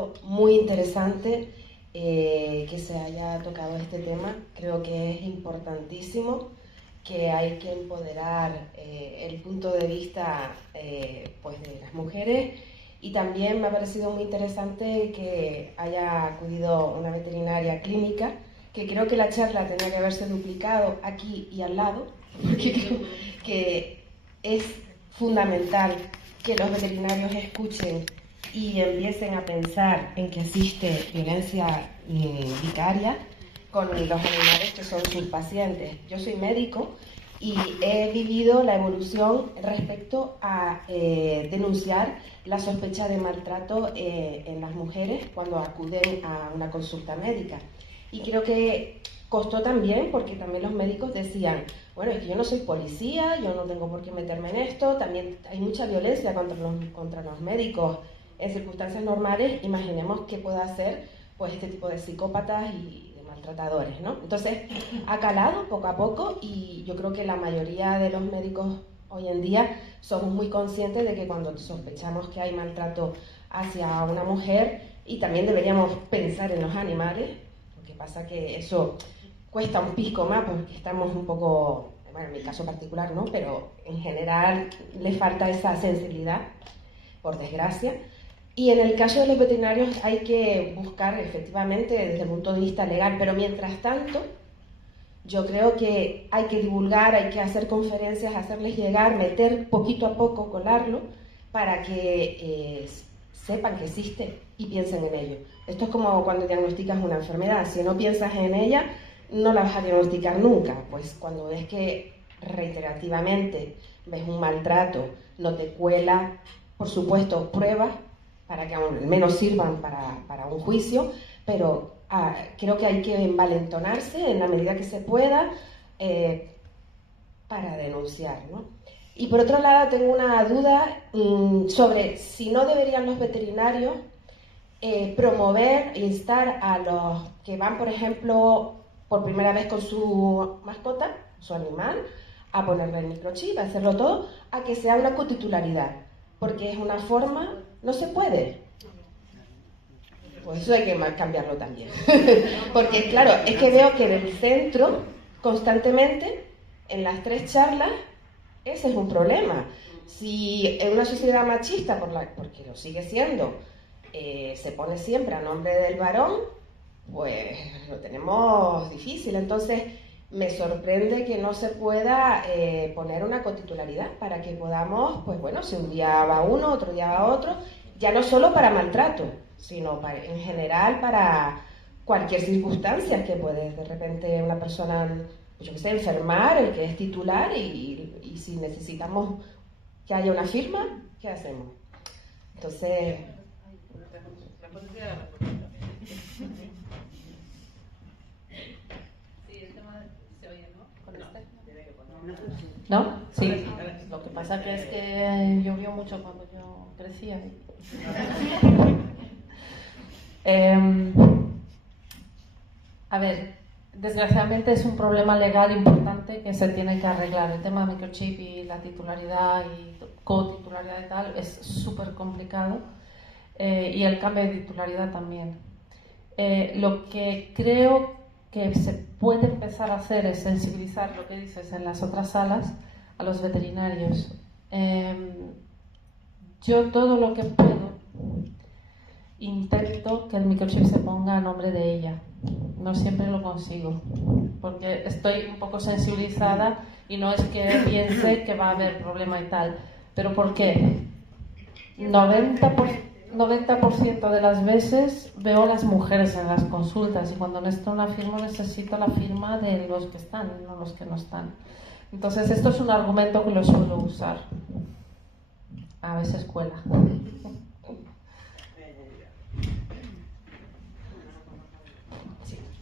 parecido muy interesante que se haya tocado este tema. Creo que es importantísimo, que hay que empoderar el punto de vista pues de las mujeres, y también me ha parecido muy interesante que haya acudido una veterinaria clínica, que creo que la charla tenía que haberse duplicado aquí y al lado, porque creo que es fundamental que los veterinarios escuchen y empiecen a pensar en que existe violencia vicaria con los animales que son sus pacientes. Yo soy médico y he vivido la evolución respecto a denunciar la sospecha de maltrato en las mujeres cuando acuden a una consulta médica. Y creo que costó también, porque también los médicos decían, bueno, es que yo no soy policía, yo no tengo por qué meterme en esto, también hay mucha violencia contra los médicos en circunstancias normales. Imaginemos qué puede hacer pues este tipo de psicópatas y de maltratadores, ¿no? Entonces, ha calado poco a poco, y yo creo que la mayoría de los médicos hoy en día somos muy conscientes de que cuando sospechamos que hay maltrato hacia una mujer, y también deberíamos pensar en los animales. Lo que pasa que eso cuesta un pisco más porque estamos un poco, bueno, en mi caso particular no, pero en general le falta esa sensibilidad, por desgracia. Y en el caso de los veterinarios hay que buscar efectivamente desde el punto de vista legal, pero mientras tanto yo creo que hay que divulgar, hay que hacer conferencias, hacerles llegar, meter poquito a poco, colarlo, para que sepan que existe y piensen en ello. Esto es como cuando diagnosticas una enfermedad: si no piensas en ella, no la vas a diagnosticar nunca. Pues cuando ves que reiterativamente ves un maltrato, no te cuela, por supuesto, pruebas para que al menos sirvan para un juicio, pero creo que hay que envalentonarse en la medida que se pueda para denunciar, ¿no? Y por otro lado, tengo una duda sobre si no deberían los veterinarios promover e instar a los que van, por ejemplo, por primera vez con su mascota, su animal, a ponerle el microchip, a hacerlo todo, a que sea una cotitularidad, porque es una forma, no se puede. Pues eso hay que cambiarlo también. Porque claro, es que veo que en el centro, constantemente, en las 3 charlas, ese es un problema. Si en una sociedad machista, porque lo sigue siendo, se pone siempre a nombre del varón, pues lo tenemos difícil. Entonces, me sorprende que no se pueda poner una cotitularidad para que podamos, pues bueno, si un día va uno, otro día va otro, ya no solo para maltrato, sino en general para cualquier circunstancia que puede de repente una persona, yo que sé, enfermar, el que es titular, y si necesitamos que haya una firma, ¿qué hacemos? Entonces... ¿No? Sí. Lo que pasa que es que llovió mucho cuando yo crecía. A ver, desgraciadamente es un problema legal importante que se tiene que arreglar. El tema de microchip y la titularidad y cotitularidad y tal es súper complicado, y el cambio de titularidad también. Lo que creo que se puede empezar a hacer es sensibilizar, lo que dices, en las otras salas a los veterinarios. Yo todo lo que puedo intento que el microchip se ponga a nombre de ella. No siempre lo consigo, porque estoy un poco sensibilizada y no es que piense que va a haber problema y tal. ¿Pero por qué? 90% de las veces veo a las mujeres en las consultas, y cuando necesito una firma necesito la firma de los que están, no los que no están. Entonces esto es un argumento que lo suelo usar. A veces cuela.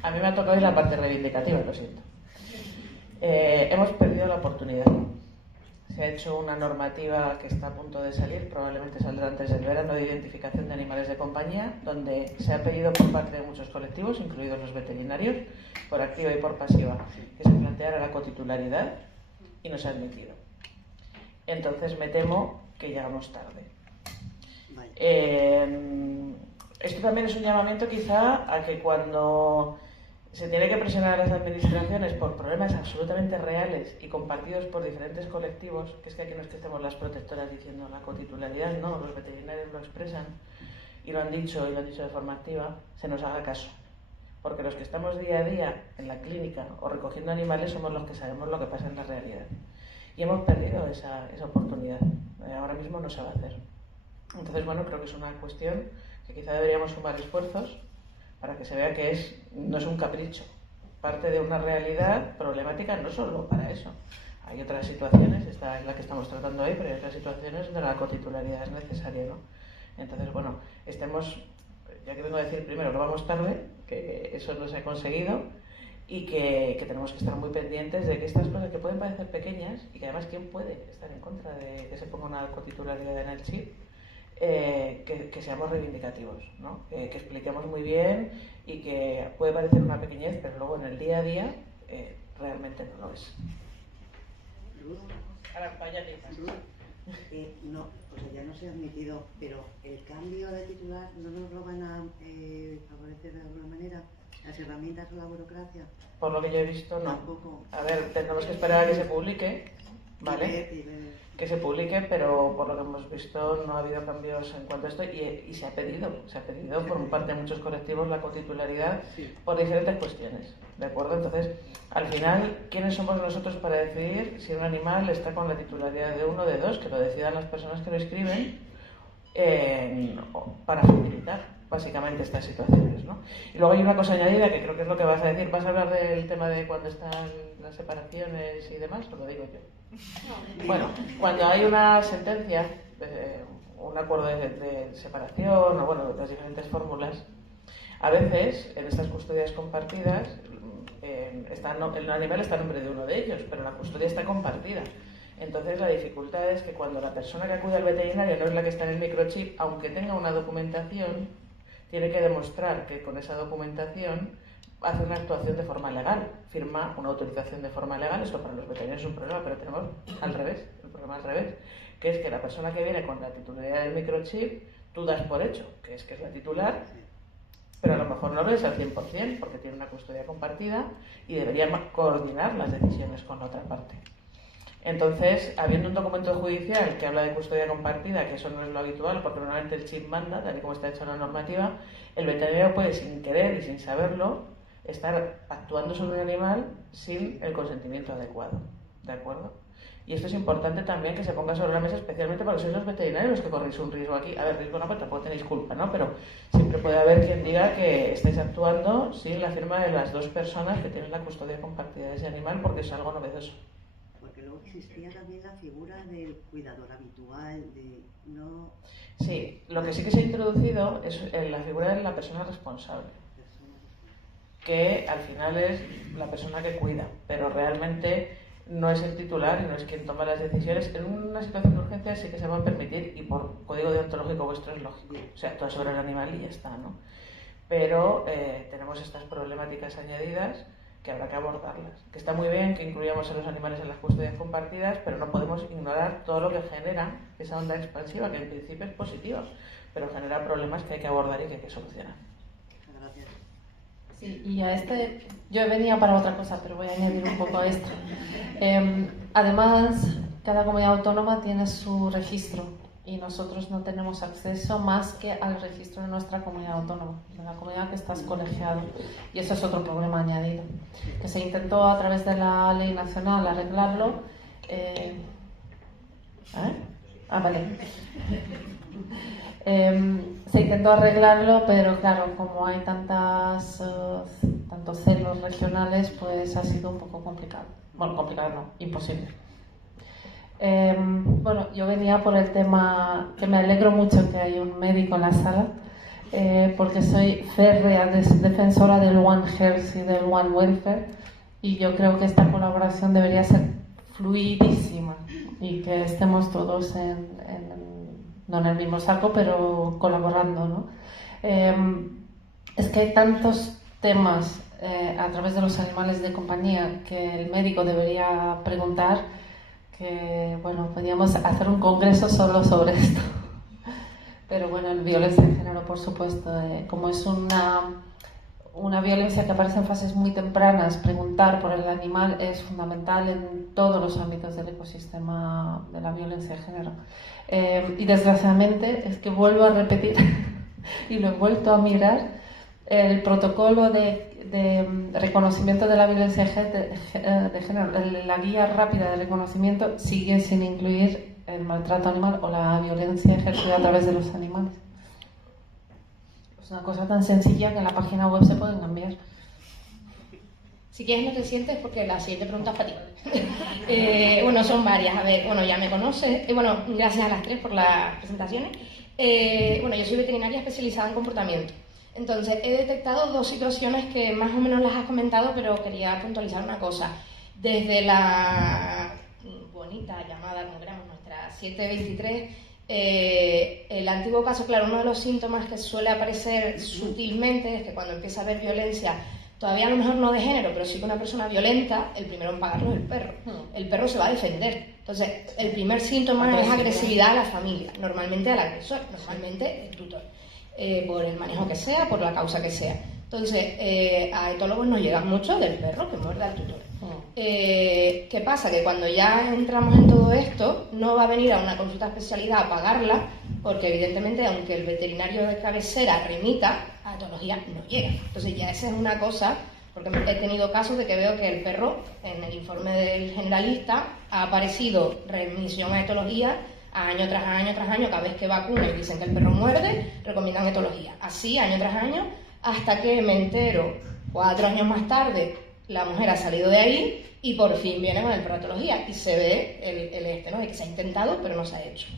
A mí me ha tocado ir la parte reivindicativa, lo siento. Hemos perdido la oportunidad. Se ha hecho una normativa que está a punto de salir, probablemente saldrá antes del verano, de identificación de animales de compañía, donde se ha pedido por parte de muchos colectivos, incluidos los veterinarios, por activa y por pasiva, que se planteara la cotitularidad, y no se ha admitido. Entonces me temo que llegamos tarde. Esto también es un llamamiento quizá a que cuando se tiene que presionar a las administraciones por problemas absolutamente reales y compartidos por diferentes colectivos, que es que aquí no es que estemos las protectoras diciendo la cotitularidad, no, los veterinarios lo expresan y lo han dicho de forma activa, se nos haga caso. Porque los que estamos día a día en la clínica o recogiendo animales somos los que sabemos lo que pasa en la realidad. Y hemos perdido esa oportunidad. Ahora mismo no se va a hacer. Entonces, bueno, creo que es una cuestión que quizá deberíamos sumar esfuerzos para que se vea que no es un capricho, parte de una realidad problemática, no solo para eso. Hay otras situaciones, esta es la que estamos tratando hoy, pero hay otras situaciones donde la cotitularidad es necesaria, ¿no? Entonces, bueno, ya que vengo a decir primero que vamos tarde, que eso no se ha conseguido y que tenemos que estar muy pendientes de que estas cosas que pueden parecer pequeñas y que además quién puede estar en contra de que se ponga una cotitularidad en el chip, que seamos reivindicativos, ¿no? Que expliquemos muy bien y que puede parecer una pequeñez, pero luego en el día a día realmente no lo es. Ahora, vaya no, o sea, ya no se ha admitido, pero el cambio de titular no nos lo van a favorecer de alguna manera, las herramientas o la burocracia. Por lo que yo he visto, no. Tampoco. A ver, tenemos que esperar a que se publique, ¿vale? Que se publique, pero por lo que hemos visto no ha habido cambios en cuanto a esto y se ha pedido por parte de muchos colectivos la cotitularidad por diferentes cuestiones, ¿de acuerdo? Entonces, al final, ¿quiénes somos nosotros para decidir si un animal está con la titularidad de uno o de dos? Que lo decidan las personas que lo escriben para facilitar básicamente estas situaciones, ¿no? Y luego hay una cosa añadida que creo que es lo que vas a decir. ¿Vas a hablar del tema de cuando están las separaciones y demás? ¿O lo digo yo? Bueno, cuando hay una sentencia, un acuerdo de separación o bueno, las diferentes fórmulas, a veces en estas custodias compartidas el animal está a nombre de uno de ellos, pero la custodia está compartida. Entonces la dificultad es que cuando la persona que acude al veterinario no es la que está en el microchip, aunque tenga una documentación, tiene que demostrar que con esa documentación hace una actuación de forma legal, firma una autorización de forma legal. Eso para los veterinarios es un problema, pero tenemos el problema al revés, que es que la persona que viene con la titularidad del microchip, tú das por hecho que es la titular, pero a lo mejor no lo es al 100% porque tiene una custodia compartida y debería coordinar las decisiones con la otra parte. Entonces, habiendo un documento judicial que habla de custodia compartida, que eso no es lo habitual porque normalmente el chip manda, tal y como está hecha la normativa, el veterinario puede sin querer y sin saberlo estar actuando sobre un animal sin el consentimiento adecuado, ¿de acuerdo? Y esto es importante también que se ponga sobre la mesa, especialmente para que sois los veterinarios los que corréis un riesgo aquí. A ver, riesgo no, pero tampoco tenéis culpa, ¿no? Pero siempre puede haber quien diga que estáis actuando sin la firma de las dos personas que tienen la custodia compartida de ese animal porque es algo novedoso. Porque luego existía también la figura del cuidador habitual, no... Sí, lo que sí que se ha introducido es la figura de la persona responsable, que al final es la persona que cuida, pero realmente no es el titular y no es quien toma las decisiones. En una situación de urgencia sí que se va a permitir, y por código deontológico vuestro es lógico, o sea, actúa sobre el animal y ya está, ¿no? Pero tenemos estas problemáticas añadidas que habrá que abordarlas. Que está muy bien que incluyamos a los animales en las custodias compartidas, pero no podemos ignorar todo lo que genera esa onda expansiva, que en principio es positiva, pero genera problemas que hay que abordar y que hay que solucionar. Gracias. Sí, y a yo venía para otra cosa, pero voy a añadir un poco a esto. Además, cada comunidad autónoma tiene su registro y nosotros no tenemos acceso más que al registro de nuestra comunidad autónoma, de la comunidad que estás colegiado. Y eso es otro problema añadido, que se intentó a través de la ley nacional arreglarlo. Vale. Se intentó arreglarlo, pero claro, como hay tantos celos regionales, pues ha sido un poco complicado. Bueno, complicado no, imposible. Bueno, yo venía por el tema que me alegro mucho que haya un médico en la sala, porque soy férrea defensora del One Health y del One Welfare, y yo creo que esta colaboración debería ser fluidísima y que estemos todos no en el mismo saco, pero colaborando, ¿no? Es que hay tantos temas a través de los animales de compañía que el médico debería preguntar que, bueno, podríamos hacer un congreso solo sobre esto. Pero bueno, la violencia de género, por supuesto, como es una violencia que aparece en fases muy tempranas, preguntar por el animal es fundamental en todos los ámbitos del ecosistema de la violencia de género. Y desgraciadamente, es que vuelvo a repetir, y lo he vuelto a mirar, el protocolo de reconocimiento de la violencia de género, la guía rápida de reconocimiento, sigue sin incluir el maltrato animal o la violencia ejercida a través de los animales. Es una cosa tan sencilla que en la página web se pueden cambiar. Si quieres no te sientes porque la siguiente pregunta es para ti. Bueno, son varias. A ver, bueno, ya me conoces. Bueno, gracias a las tres por las presentaciones. Bueno, yo soy veterinaria especializada en comportamiento. Entonces, he detectado dos situaciones que más o menos las has comentado, pero quería puntualizar una cosa. Desde la bonita llamada, como queramos, nuestra 723, el antiguo caso, claro, uno de los síntomas que suele aparecer sutilmente es que cuando empieza a haber violencia, todavía a lo mejor no de género, pero sí que una persona violenta, el primero en pagarlo es el perro. El perro se va a defender. Entonces, el primer síntoma es agresividad a la familia, normalmente al agresor, normalmente el tutor, por el manejo que sea, por la causa que sea. Entonces, a etólogos nos llega mucho del perro que muerde al tutor. ¿Qué pasa? Que cuando ya entramos en todo esto, no va a venir a una consulta de especialidad a pagarla, porque evidentemente, aunque el veterinario de cabecera remita, a etología no llega. Entonces ya esa es una cosa, porque he tenido casos de que veo que el perro, en el informe del generalista, ha aparecido remisión a etología año tras año tras año. Cada vez que vacuna y dicen que el perro muerde, recomiendan etología. Así, año tras año, hasta que me entero, 4 años más tarde, la mujer ha salido de ahí y por fin viene con el perro a etología y se ve ¿no? De que se ha intentado pero no se ha hecho.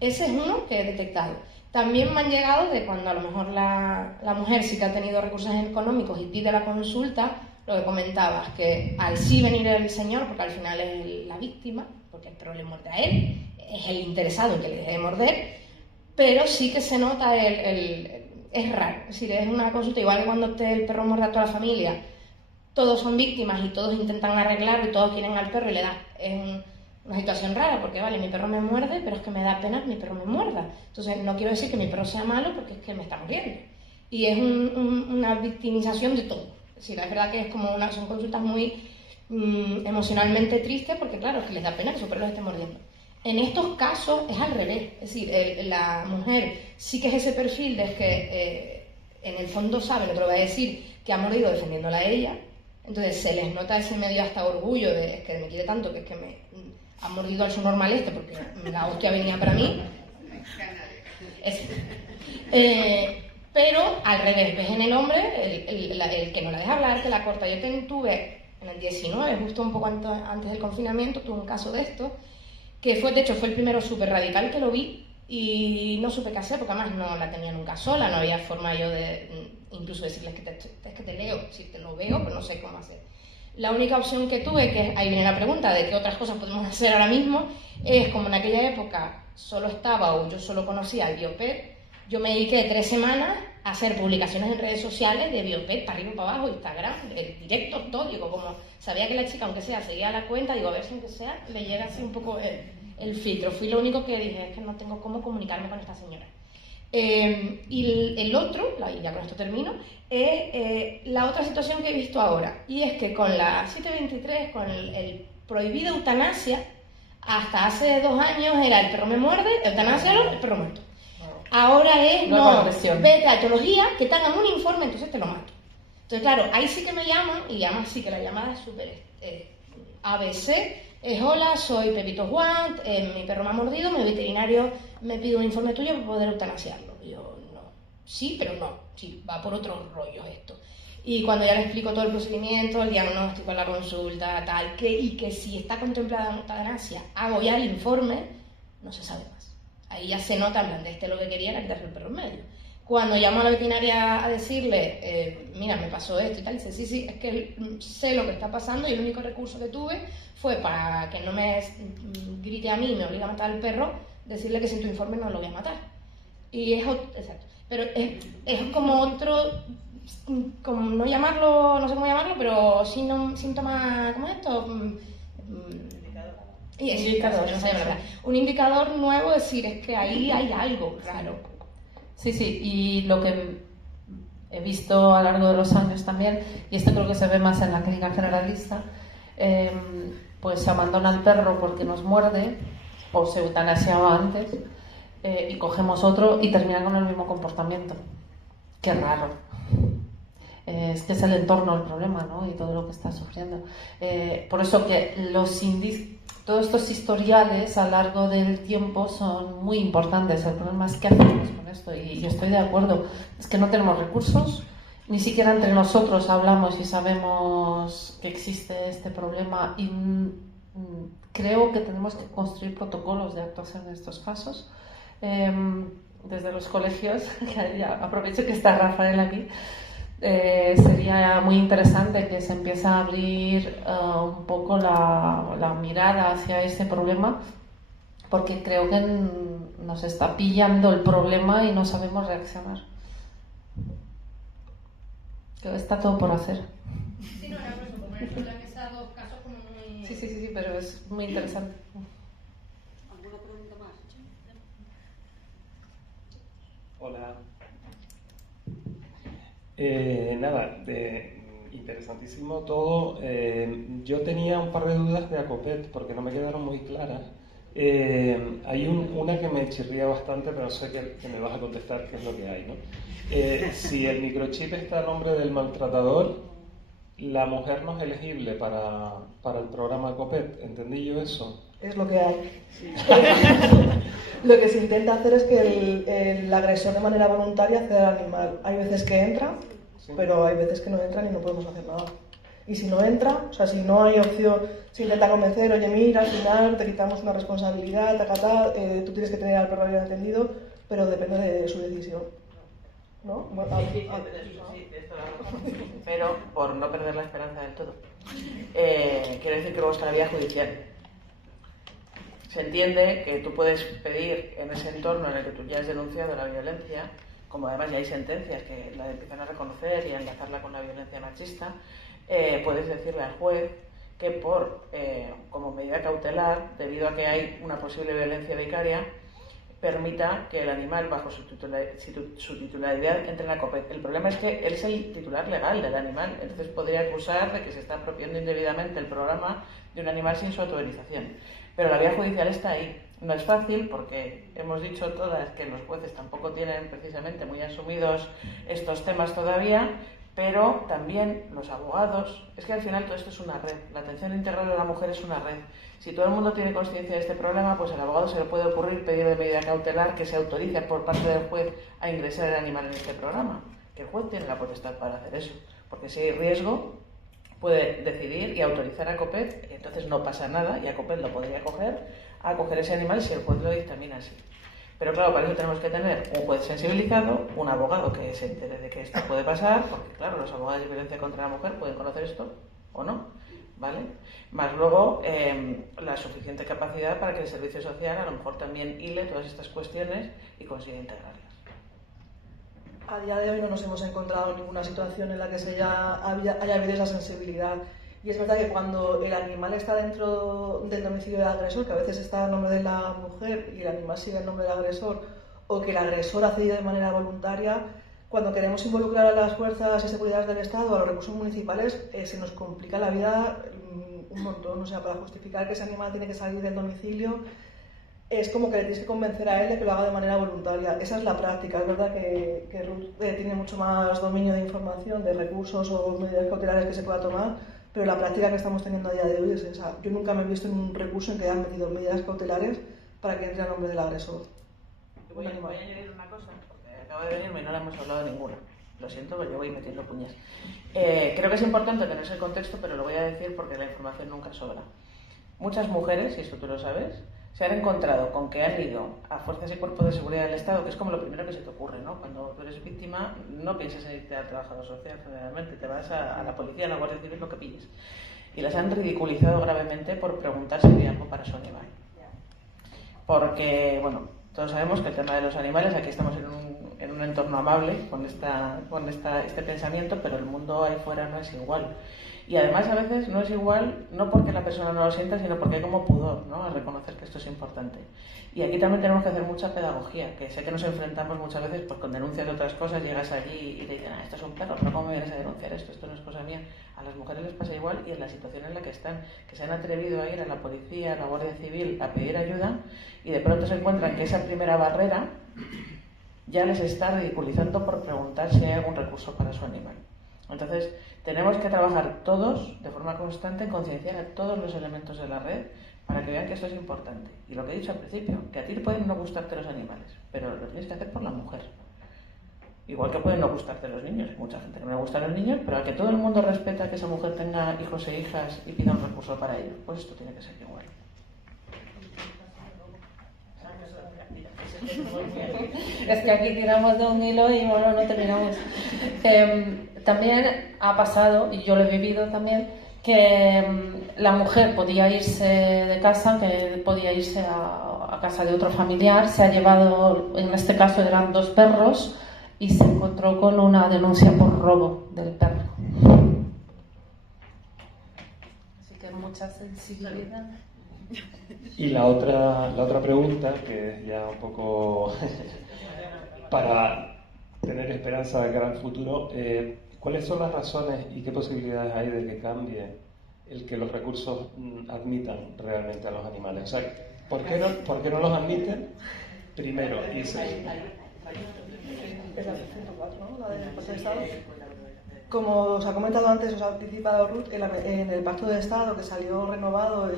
Ese es uno que he detectado. También me han llegado de cuando a lo mejor la mujer sí que ha tenido recursos económicos y pide la consulta, lo que comentabas, que al sí venir el señor, porque al final es la víctima, porque el perro le muerde a él, es el interesado en que le deje de morder, pero sí que se nota es raro. Es decir, es una consulta igual que cuando el perro muerde a toda la familia, todos son víctimas y todos intentan arreglarlo y todos quieren al perro y le da. Es una situación rara porque, vale, mi perro me muerde, pero es que me da pena que mi perro me muerda. Entonces, no quiero decir que mi perro sea malo porque es que me está muriendo. Y es una victimización de todo. Es decir, es verdad que es como son consultas muy emocionalmente tristes porque, claro, es que les da pena que su perro los esté mordiendo. En estos casos es al revés. Es decir, la mujer sí que es ese perfil de que en el fondo sabe, no te lo voy a decir, que ha mordido defendiéndola a ella. Entonces se les nota ese medio hasta orgullo de es que me quiere tanto que es que me ha mordido al subnormal porque la hostia venía para mí. Pero al revés, ves en el hombre el que no la deja hablar, que la corta. Yo tuve en el 19, justo un poco antes del confinamiento, tuve un caso de esto, que de hecho fue el primero súper radical que lo vi y no supe qué hacer porque además no la tenía nunca sola, no había forma yo de incluso decirles que te leo, si te lo veo, pero no sé cómo hacer. La única opción que tuve, que ahí viene la pregunta de qué otras cosas podemos hacer ahora mismo, es como en aquella época solo estaba o yo solo conocía el Biopet, yo me dediqué 3 semanas a hacer publicaciones en redes sociales de Biopet para arriba y para abajo, Instagram, directos, todo. Digo, como sabía que la chica, aunque sea, seguía la cuenta, digo, a ver si aunque sea, le llega así un poco el filtro. Fui lo único que dije, es que no tengo cómo comunicarme con esta señora. Y el otro, y ya con esto termino, es la otra situación que he visto ahora. Y es que con la 723, con el prohibido eutanasia, hasta hace 2 años era el perro me muerde, eutanasia, el perro muerto. Ahora es, no, vete a etología, que te hagan un informe, entonces te lo mato. Entonces, claro, ahí sí que me llaman, y además sí que la llamada es súper ABC, es hola, soy Pepito Juan, mi perro me ha mordido, mi veterinario me pide un informe tuyo para poder eutanasiarlo. Y yo, no, sí, pero no, sí, va por otros rollos esto. Y cuando ya le explico todo el procedimiento, el diagnóstico, la consulta, tal, y que si está contemplada la eutanasia, hago ya el informe, no se sabe más. Ahí ya se nota, en plan, de lo que quería era quitarle el perro en medio. Cuando llamo a la veterinaria a decirle, mira, me pasó esto y tal, dice, sí, es que sé lo que está pasando y el único recurso que tuve fue para que no me grite a mí y me obligue a matar al perro, decirle que sin tu informe no lo voy a matar. Y es exacto. Pero es como otro, como no llamarlo, no sé cómo llamarlo, pero síntoma, ¿cómo es esto? Y es indicador, no sé, ¿verdad? Un indicador nuevo, es decir, es que ahí hay algo raro. Sí, sí, y lo que he visto a lo largo de los años también, y esto creo que se ve más en la clínica generalista, pues se abandona el perro porque nos muerde o se eutanasiaba antes, y cogemos otro y termina con el mismo comportamiento. Qué raro. Es que es el entorno el problema, ¿no? Y todo lo que está sufriendo. Por eso que todos estos historiales a lo largo del tiempo son muy importantes. El problema es qué hacemos con esto, y yo estoy de acuerdo. Es que no tenemos recursos, ni siquiera entre nosotros hablamos y sabemos que existe este problema, y creo que tenemos que construir protocolos de actuación en estos casos. Desde los colegios, que ya aprovecho que está Rafael aquí, sería muy interesante que se empiece a abrir un poco la mirada hacia este problema, porque creo que nos está pillando el problema y no sabemos reaccionar. Creo que está todo por hacer. Sí, no, era por eso, poner sobre la mesa dos casos como muy... Sí, pero es muy interesante. ¿Alguna pregunta más? Hola. Nada, interesantísimo todo. Yo tenía un par de dudas de ACOPET porque no me quedaron muy claras. Hay una que me chirría bastante, pero sé que me vas a contestar qué es lo que hay, ¿no? Si el microchip está a nombre del maltratador, la mujer no es elegible para el programa ACOPET. ¿Entendí yo eso? Es lo que hay. Lo que se intenta hacer es que el agresor de manera voluntaria acceda al animal. Hay veces que entra, Sí. pero hay veces que no entran y no podemos hacer nada. Y si no entra, o sea, si no hay opción, se intenta convencer, oye, mira, al final te quitamos una responsabilidad, tú tienes que tener al perro bien atendido, pero depende de su decisión. ¿No? Bueno, Sí, esto pero por no perder la esperanza del todo. Quiero decir que luego está la vía judicial. Se entiende que tú puedes pedir en ese entorno en el que tú ya has denunciado la violencia, como además ya hay sentencias que la empiezan a reconocer y a enlazarla con la violencia machista, puedes decirle al juez que como medida cautelar, debido a que hay una posible violencia vicaria, permita que el animal, bajo su titularidad, entre en la ACOPET. El problema es que él es el titular legal del animal, entonces podría acusar de que se está apropiando indebidamente el programa de un animal sin su autorización. Pero la vía judicial está ahí. No es fácil porque hemos dicho todas que los jueces tampoco tienen precisamente muy asumidos estos temas todavía, pero también los abogados. Es que al final todo esto es una red. La atención integral de la mujer es una red. Si todo el mundo tiene conciencia de este problema, pues al abogado se le puede ocurrir pedir de medida cautelar que se autorice por parte del juez a ingresar el animal en este programa. Que el juez tiene la potestad para hacer eso. Porque si hay riesgo, puede decidir y autorizar a ACOPET, entonces no pasa nada y ACOPET lo podría acoger ese animal si el juez lo dictamina así. Pero claro, para eso tenemos que tener un juez sensibilizado, un abogado que se entere de que esto puede pasar, porque claro, los abogados de violencia contra la mujer pueden conocer esto o no, ¿vale? Más luego la suficiente capacidad para que el servicio social a lo mejor también hile todas estas cuestiones y consiga integrarlas. A día de hoy no nos hemos encontrado ninguna situación en la que haya habido esa sensibilidad. Y es verdad que cuando el animal está dentro del domicilio del agresor, que a veces está a nombre de la mujer y el animal sigue en nombre del agresor, o que el agresor ha cedido de manera voluntaria, cuando queremos involucrar a las fuerzas y seguridad del Estado, a los recursos municipales, se nos complica la vida un montón. O sea, para justificar que ese animal tiene que salir del domicilio, es como que le tienes que convencer a él de que lo haga de manera voluntaria. Esa es la práctica. Es verdad que Ruth tiene mucho más dominio de información, de recursos o medidas cautelares que se pueda tomar, pero la práctica que estamos teniendo a día de hoy es esa. Yo nunca me he visto en un recurso en que hayan metido medidas cautelares para que entre a nombre del agresor. Voy a añadir una cosa, porque acabo de venirme y no la hemos hablado de ninguna. Lo siento, pero yo voy metiendo puñas. Creo que es importante tener ese contexto, pero lo voy a decir porque la información nunca sobra. Muchas mujeres, y esto tú lo sabes, se han encontrado con que han ido a fuerzas y cuerpos de seguridad del Estado, que es como lo primero que se te ocurre, ¿no? Cuando tú eres víctima, no piensas en irte al trabajador social, generalmente te vas a la policía, a la Guardia Civil, lo que pilles. Y las han ridiculizado gravemente por preguntar si había algo para su animal. Porque, bueno, todos sabemos que el tema de los animales, aquí estamos en en un entorno amable con este pensamiento, pero el mundo ahí fuera no es igual. Y además a veces no es igual, no porque la persona no lo sienta, sino porque hay como pudor, ¿no?, a reconocer que esto es importante. Y aquí también tenemos que hacer mucha pedagogía, que sé que nos enfrentamos muchas veces pues, con denuncias de otras cosas, llegas allí y te dicen, esto es un perro, pero ¿cómo me vienes a denunciar esto? Esto no es cosa mía. A las mujeres les pasa igual y en la situación en la que están, que se han atrevido a ir a la policía, a la Guardia Civil a pedir ayuda y de pronto se encuentran que esa primera barrera ya les está ridiculizando por preguntar si hay algún recurso para su animal. Entonces, tenemos que trabajar todos de forma constante en concienciar a todos los elementos de la red para que vean que esto es importante. Y lo que he dicho al principio, que a ti pueden no gustarte los animales, pero lo tienes que hacer por la mujer. Igual que pueden no gustarte los niños, hay mucha gente que no le gustan los niños, pero a que todo el mundo respeta que esa mujer tenga hijos e hijas y pida un recurso para ello, pues esto tiene que ser igual. Es que aquí tiramos de un hilo y bueno, no terminamos. También ha pasado, y yo lo he vivido también, que la mujer podía irse de casa, que podía irse a casa de otro familiar, se ha llevado, en este caso eran 2 perros, y se encontró con una denuncia por robo del perro. Así que mucha sensibilidad. Y la otra pregunta, que es ya un poco para tener esperanza de cara al futuro, ¿cuáles son las razones y qué posibilidades hay de que cambie el que los recursos admitan realmente a los animales? O sea, ¿por qué no los admiten? Primero, y Es la 104, ¿no? La del Pacto de Estado. Como os ha comentado antes, os ha anticipado Ruth, en el Pacto de Estado que salió renovado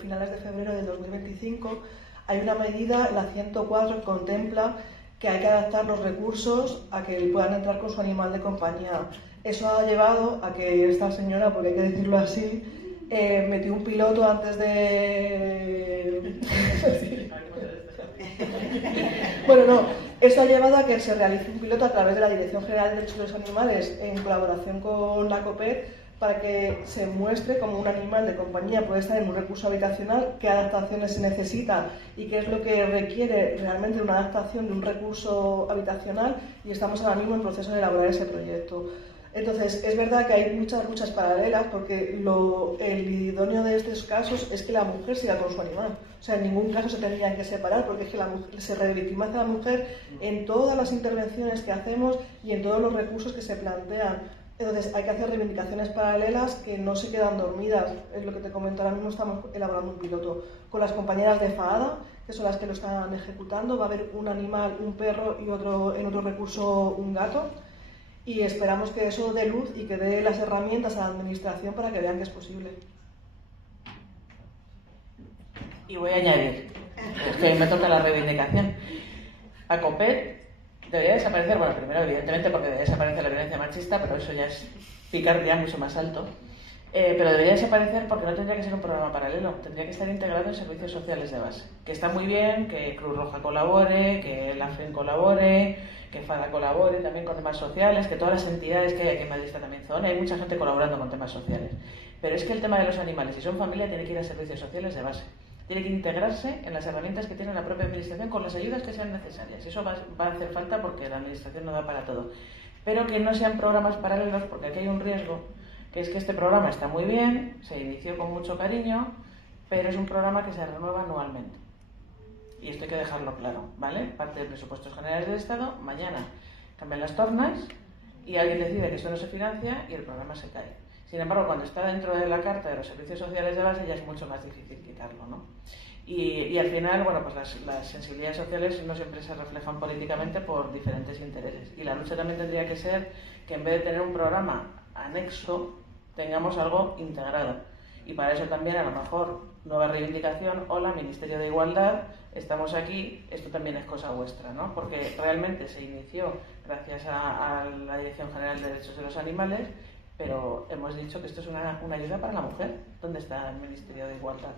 finales de febrero del 2025, hay una medida, la 104, que contempla que hay que adaptar los recursos a que puedan entrar con su animal de compañía. Eso ha llevado a que esta señora, porque hay que decirlo así, metió un piloto antes de... Bueno, no, esto ha llevado a que se realice un piloto a través de la Dirección General de Derechos de los Animales en colaboración con la COPET para que se muestre cómo un animal de compañía puede estar en un recurso habitacional, qué adaptaciones se necesita y qué es lo que requiere realmente una adaptación de un recurso habitacional, y estamos ahora mismo en proceso de elaborar ese proyecto. Entonces, es verdad que hay muchas luchas paralelas porque el idóneo de estos casos es que la mujer siga con su animal. O sea, en ningún caso se tendrían que separar porque es que se revictimiza a la mujer en todas las intervenciones que hacemos y en todos los recursos que se plantean. Entonces, hay que hacer reivindicaciones paralelas que no se quedan dormidas. Es lo que te comento, ahora mismo estamos elaborando un piloto con las compañeras de FAADA, que son las que lo están ejecutando. Va a haber un animal, un perro y en otro recurso un gato. Y esperamos que eso dé luz y que dé las herramientas a la administración para que vean que es posible. Y voy a añadir, es que me toca la reivindicación. ACOPET debería desaparecer, bueno, primero evidentemente porque debería desaparecer la violencia machista, pero eso ya es picar ya mucho más alto. Pero debería desaparecer porque no tendría que ser un programa paralelo, tendría que estar integrado en servicios sociales de base. Que está muy bien que Cruz Roja colabore, que la FEN colabore, que FADA colabore también con temas sociales, que todas las entidades que hay aquí en Madrid está también zona, hay mucha gente colaborando con temas sociales. Pero es que el tema de los animales, si son familia, tiene que ir a servicios sociales de base. Tiene que integrarse en las herramientas que tiene la propia administración con las ayudas que sean necesarias. Eso va a hacer falta porque la administración no da para todo. Pero que no sean programas paralelos, porque aquí hay un riesgo, que es que este programa está muy bien, se inició con mucho cariño, pero es un programa que se renueva anualmente. Y esto hay que dejarlo claro, ¿vale? Parte de presupuestos generales del Estado, mañana cambian las tornas y alguien decide que esto no se financia y el programa se cae. Sin embargo, cuando está dentro de la carta de los servicios sociales de base ya es mucho más difícil quitarlo, ¿no? Y al final, bueno, pues las sensibilidades sociales no siempre se reflejan políticamente por diferentes intereses. Y la lucha también tendría que ser que en vez de tener un programa anexo, tengamos algo integrado. Y para eso también, a lo mejor, nueva reivindicación, hola, Ministerio de Igualdad, estamos aquí, esto también es cosa vuestra, ¿no? Porque realmente se inició gracias a la Dirección General de Derechos de los Animales, pero hemos dicho que esto es una ayuda para la mujer. ¿Dónde está el Ministerio de Igualdad?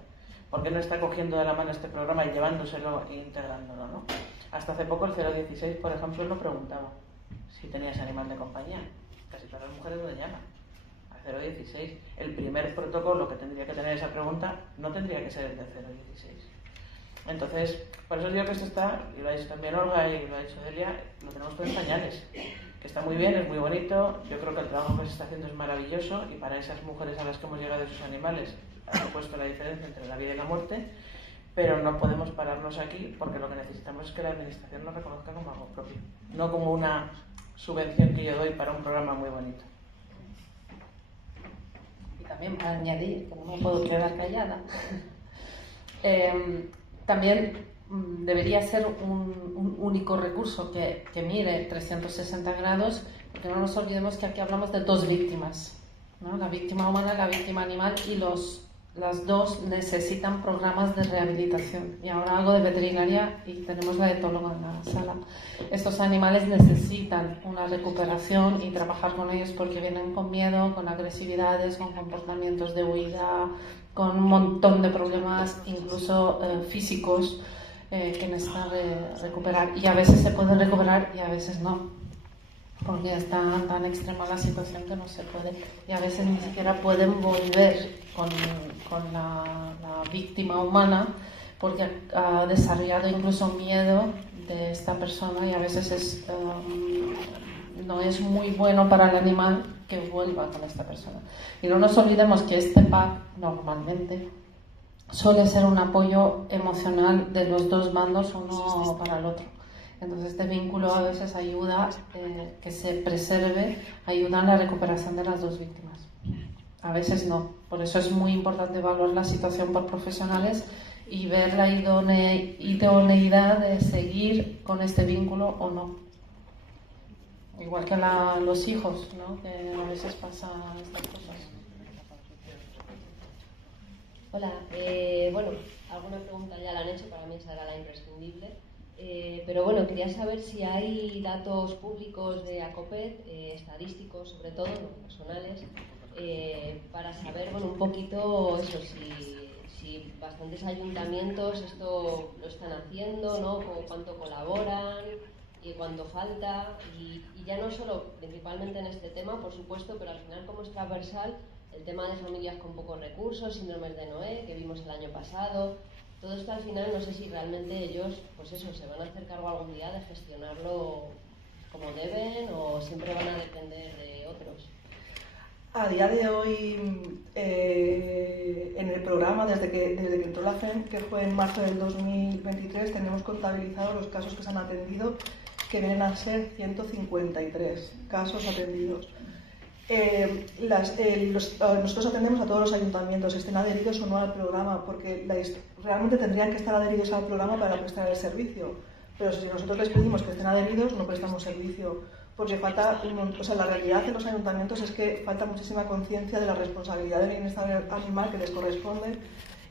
¿Por qué no está cogiendo de la mano este programa y llevándoselo e integrándolo, ¿no? Hasta hace poco el 016, por ejemplo, no preguntaba si tenías animal de compañía. Casi todas las mujeres lo llaman. 016. El primer protocolo que tendría que tener esa pregunta no tendría que ser el de 016. Entonces, por eso digo que esto está, y lo ha dicho también Olga y lo ha dicho Delia, lo tenemos todo en pañales, que está muy bien, es muy bonito, yo creo que el trabajo que se está haciendo es maravilloso y para esas mujeres a las que hemos llegado de sus animales ha supuesto la diferencia entre la vida y la muerte, pero no podemos pararnos aquí porque lo que necesitamos es que la administración lo reconozca como algo propio, no como una subvención que yo doy para un programa muy bonito. Y también para añadir, que no me puedo quedar callada, también debería ser un único recurso que mire 360 grados, porque no nos olvidemos que aquí hablamos de dos víctimas, ¿no? La víctima humana y la víctima animal, y las dos necesitan programas de rehabilitación. Y ahora algo de veterinaria y tenemos la etóloga en la sala. Estos animales necesitan una recuperación y trabajar con ellos porque vienen con miedo, con agresividades, con comportamientos de huida, con un montón de problemas, incluso físicos, que necesitan recuperar. Y a veces se pueden recuperar y a veces no, porque está tan extrema la situación que no se puede. Y a veces ni siquiera pueden volver con la víctima humana porque ha desarrollado incluso miedo de esta persona y a veces no es muy bueno para el animal que vuelva con esta persona. Y no nos olvidemos que este pack normalmente suele ser un apoyo emocional de los dos bandos, uno para el otro. Entonces este vínculo a veces ayuda que se preserve, ayuda en la recuperación de las dos víctimas. A veces no. Por eso es muy importante evaluar la situación por profesionales y ver la idoneidad de seguir con este vínculo o no. Igual que los hijos, ¿no? Que a veces pasan estas cosas. Hola, bueno, alguna pregunta ya la han hecho, para mí esa era la imprescindible. Pero bueno, quería saber si hay datos públicos de ACOPET, estadísticos sobre todo, no personales, para saber, bueno, un poquito eso, si bastantes ayuntamientos esto lo están haciendo, ¿no? Cuánto colaboran y cuánto falta, y ya no solo principalmente en este tema, por supuesto, pero al final como es transversal, el tema de familias con pocos recursos, síndromes de Noé, que vimos el año pasado. Todo esto al final no sé si realmente ellos, pues eso, se van a hacer cargo algún día de gestionarlo como deben o siempre van a depender de otros. A día de hoy, en el programa, desde que entró la FEM, que fue en marzo del 2023, tenemos contabilizados los casos que se han atendido, que vienen a ser 153 casos atendidos. Nosotros atendemos a todos los ayuntamientos, estén adheridos o no al programa, porque realmente tendrían que estar adheridos al programa para prestar el servicio. Pero si nosotros les pedimos que estén adheridos, no prestamos servicio, porque falta, la realidad de los ayuntamientos es que falta muchísima conciencia de la responsabilidad del bienestar animal que les corresponde.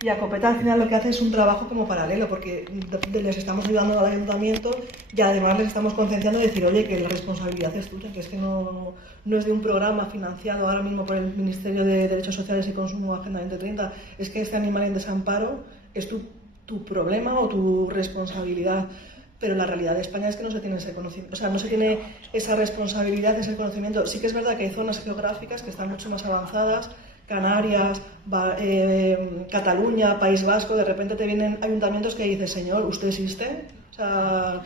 Y ACOPET al final lo que hace es un trabajo como paralelo, porque les estamos ayudando al ayuntamiento y además les estamos concienciando de decir, oye, que la responsabilidad es tuya, que es que no es de un programa financiado ahora mismo por el Ministerio de Derechos Sociales y Consumo, Agenda 2030, es que este animal en desamparo es tu problema o tu responsabilidad. Pero la realidad de España es que no se tiene ese conocimiento, o sea, no se tiene esa responsabilidad, ese conocimiento. Sí que es verdad que hay zonas geográficas que están mucho más avanzadas, Canarias, Cataluña, País Vasco, de repente te vienen ayuntamientos que dices, señor, ¿usted existe? O sea,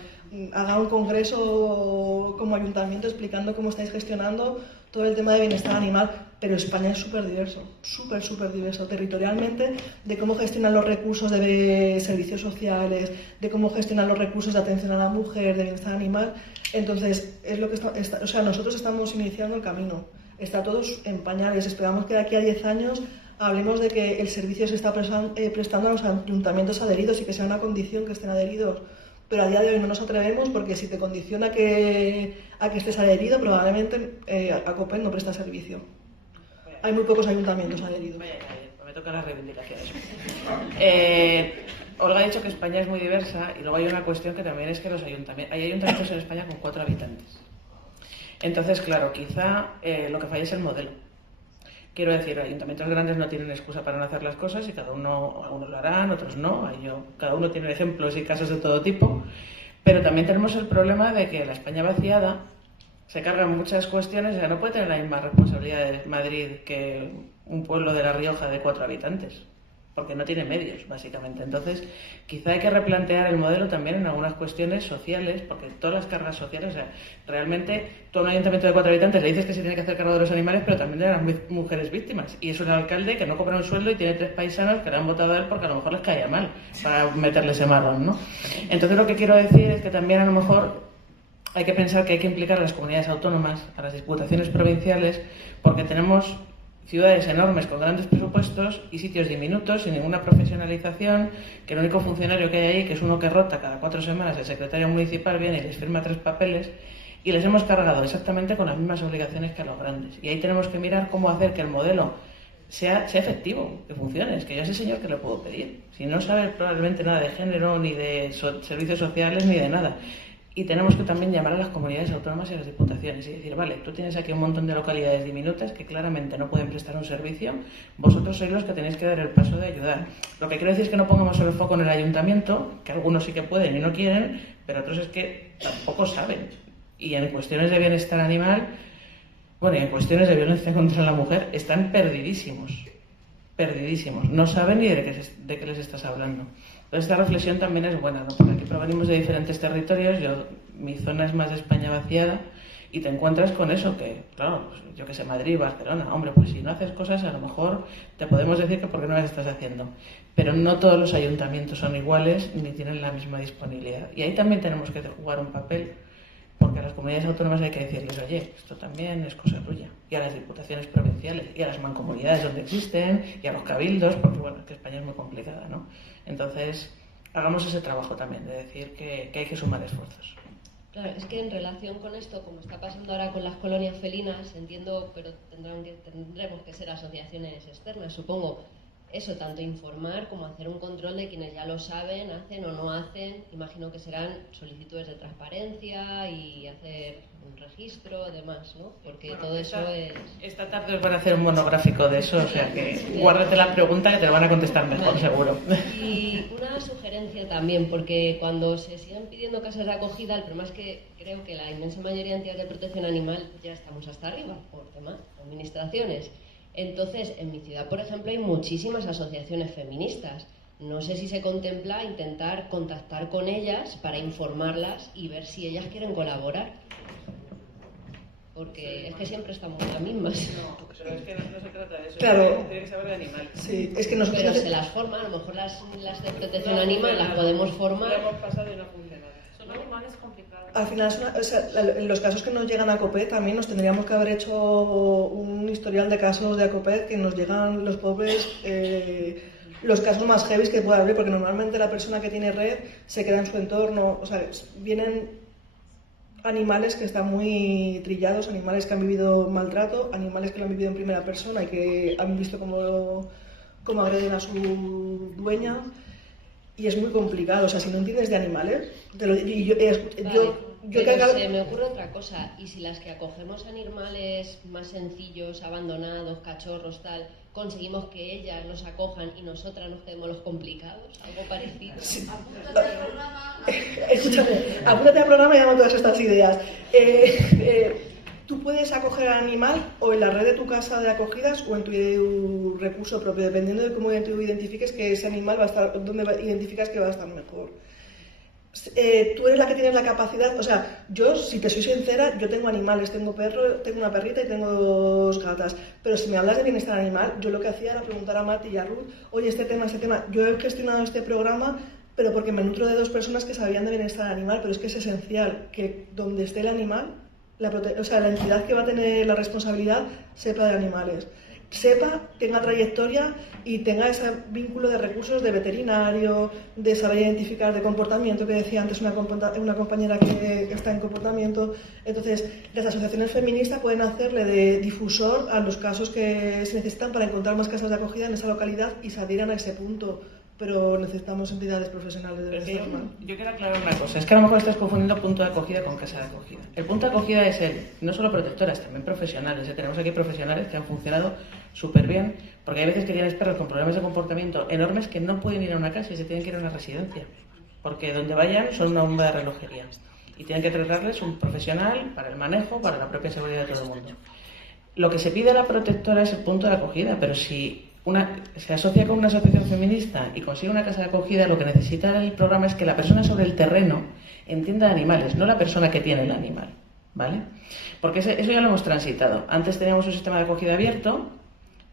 haga un congreso como ayuntamiento explicando cómo estáis gestionando todo el tema de bienestar animal, pero España es súper diverso, súper diverso territorialmente, de cómo gestionan los recursos de servicios sociales, de cómo gestionan los recursos de atención a la mujer, de bienestar animal. Entonces, es lo que nosotros estamos iniciando el camino. Está todos en pañales. Esperamos que de aquí a 10 años hablemos de que el servicio se está prestando a los ayuntamientos adheridos y que sea una condición que estén adheridos. Pero a día de hoy no nos atrevemos porque si te condiciona a que estés adherido, probablemente ACOPET no presta servicio. Hay muy pocos ayuntamientos adheridos. Me toca las reivindicaciones. Olga ha dicho que España es muy diversa y luego hay una cuestión que también es que hay ayuntamientos en España con 4 habitantes. Entonces, claro, quizá lo que falla es el modelo. Quiero decir, ayuntamientos grandes no tienen excusa para no hacer las cosas y algunos lo harán, otros no. Cada uno tiene ejemplos y casos de todo tipo. Pero también tenemos el problema de que la España vaciada se cargan muchas cuestiones, o sea, no puede tener la misma responsabilidad de Madrid que un pueblo de La Rioja de 4 habitantes. porque no tiene medios, básicamente. Entonces, quizá hay que replantear el modelo también en algunas cuestiones sociales, porque todas las cargas sociales, o sea, realmente tú a un ayuntamiento de 4 habitantes le dices que se tiene que hacer cargo de los animales, pero también de las mujeres víctimas. Y es un alcalde que no cobra un sueldo y tiene 3 paisanos que le han votado a él porque a lo mejor les caía mal para meterle ese marrón, ¿no? Entonces, lo que quiero decir es que también a lo mejor hay que pensar que hay que implicar a las comunidades autónomas, a las diputaciones provinciales, porque tenemos ciudades enormes con grandes presupuestos y sitios diminutos, sin ninguna profesionalización, que el único funcionario que hay ahí, que es uno que rota cada 4 semanas, el secretario municipal viene y les firma 3 papeles, y les hemos cargado exactamente con las mismas obligaciones que a los grandes. Y ahí tenemos que mirar cómo hacer que el modelo sea efectivo, que funcione. Es que yo a ese señor que le puedo pedir, si no sabe probablemente nada de género, ni de servicios sociales, ni de nada. Y tenemos que también llamar a las comunidades autónomas y a las diputaciones y decir, vale, tú tienes aquí un montón de localidades diminutas que claramente no pueden prestar un servicio, vosotros sois los que tenéis que dar el paso de ayudar. Lo que quiero decir es que no pongamos solo el foco en el ayuntamiento, que algunos sí que pueden y no quieren, pero otros es que tampoco saben. Y en cuestiones de bienestar animal, bueno, y en cuestiones de violencia contra la mujer, están perdidísimos. No saben ni de qué les estás hablando. Entonces, esta reflexión también es buena, ¿no? Porque aquí provenimos de diferentes territorios, mi zona es más de España vaciada, y te encuentras con eso, que, claro, pues, yo que sé, Madrid, Barcelona, hombre, pues si no haces cosas, a lo mejor te podemos decir que por qué no las estás haciendo. Pero no todos los ayuntamientos son iguales, ni tienen la misma disponibilidad. Y ahí también tenemos que jugar un papel, porque a las comunidades autónomas hay que decirles, oye, esto también es cosa tuya. Y a las diputaciones provinciales, y a las mancomunidades donde existen, y a los cabildos, porque bueno, que España es muy complicada, ¿no? Entonces, hagamos ese trabajo también, de decir que hay que sumar esfuerzos. Claro, es que en relación con esto, como está pasando ahora con las colonias felinas, entiendo, pero tendremos que ser asociaciones externas, supongo. Eso, tanto informar como hacer un control de quienes ya lo saben, hacen o no hacen. Imagino que serán solicitudes de transparencia y hacer un registro, además, ¿no? Porque bueno, todo eso es... Esta tarde os van a hacer un monográfico de eso, o sea que guárdate la pregunta que te lo van a contestar mejor, seguro. Y una sugerencia también, porque cuando se siguen pidiendo casas de acogida, el problema es que creo que la inmensa mayoría de entidades de protección animal ya estamos hasta arriba, por temas de administraciones. Entonces, en mi ciudad, por ejemplo, hay muchísimas asociaciones feministas. No sé si se contempla intentar contactar con ellas para informarlas y ver si ellas quieren colaborar. Porque es que siempre estamos las mismas. No, pero es que no se trata de eso. Claro. Tiene que saber de animales. Sí, es que nosotros pero se las forma, a lo mejor las de protección animal las podemos formar. Lo hemos pasado y no funciona. Son animales complicados. Al final, en los casos que nos llegan a ACOPET también nos tendríamos que haber hecho un historial de casos de ACOPET que nos llegan los pobres, los casos más heavy que pueda haber, porque normalmente la persona que tiene red se queda en su entorno, o sea, vienen animales que están muy trillados, animales que han vivido maltrato, animales que lo han vivido en primera persona y que han visto cómo agreden a su dueña. Y es muy complicado, o sea, si no entiendes de animales, Pero se me ocurre otra cosa, y si las que acogemos animales más sencillos, abandonados, cachorros, tal, conseguimos que ellas nos acojan y nosotras nos quedemos los complicados, algo parecido. Sí. Escúchame, apúntate al programa y damos todas estas ideas. Tú puedes acoger al animal o en la red de tu casa de acogidas o en tu recurso propio, dependiendo de cómo tú identifiques que ese animal va a estar, dónde identificas que va a estar mejor. Tú eres la que tienes la capacidad, o sea, yo, si te soy sincera, yo tengo animales, tengo perro, tengo una perrita y tengo 2 gatas, pero si me hablas de bienestar animal, yo lo que hacía era preguntar a Mati y a Ruth, oye, este tema, yo he gestionado este programa, pero porque me nutro de 2 personas que sabían de bienestar animal, pero es que es esencial que donde esté el animal, la entidad que va a tener la responsabilidad sepa de animales, tenga trayectoria y tenga ese vínculo de recursos de veterinario, de saber identificar de comportamiento, que decía antes una compañera que está en comportamiento. Entonces, las asociaciones feministas pueden hacerle de difusor a los casos que se necesitan para encontrar más casas de acogida en esa localidad y se adhieran a ese punto. Pero necesitamos entidades profesionales de bienestar animal. Yo quiero aclarar una cosa, es que a lo mejor estás confundiendo punto de acogida con casa de acogida. El punto de acogida es no solo protectoras, también profesionales. Tenemos aquí profesionales que han funcionado súper bien, porque hay veces que tienes perros con problemas de comportamiento enormes que no pueden ir a una casa y se tienen que ir a una residencia, porque donde vayan son una bomba de relojería y tienen que tratarles un profesional para el manejo, para la propia seguridad de todo el mundo. Lo que se pide a la protectora es el punto de acogida, pero si se asocia con una asociación feminista y consigue una casa de acogida, lo que necesita el programa es que la persona sobre el terreno entienda de animales, no la persona que tiene el animal, ¿vale? Porque eso ya lo hemos transitado. Antes teníamos un sistema de acogida abierto,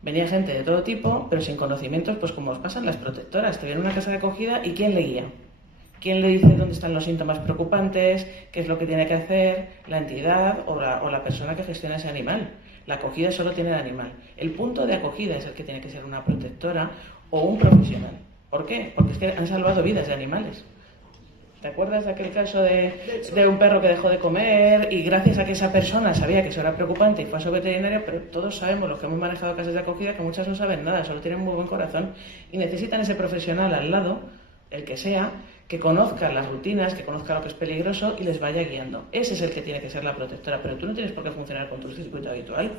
venía gente de todo tipo, pero sin conocimientos, pues como os pasan las protectoras. Te viene una casa de acogida y ¿quién le guía? ¿Quién le dice dónde están los síntomas preocupantes? ¿Qué es lo que tiene que hacer? La entidad o la persona que gestiona ese animal. La acogida solo tiene el animal. El punto de acogida es el que tiene que ser una protectora o un profesional. ¿Por qué? Porque es que han salvado vidas de animales. ¿Te acuerdas de aquel caso de un perro que dejó de comer y gracias a que esa persona sabía que eso era preocupante y fue a su veterinario? Pero todos sabemos, los que hemos manejado casas de acogida, que muchas no saben nada, solo tienen muy buen corazón y necesitan ese profesional al lado, el que sea, que conozca las rutinas, que conozca lo que es peligroso y les vaya guiando. Ese es el que tiene que ser la protectora, pero tú no tienes por qué funcionar con tu circuito habitual.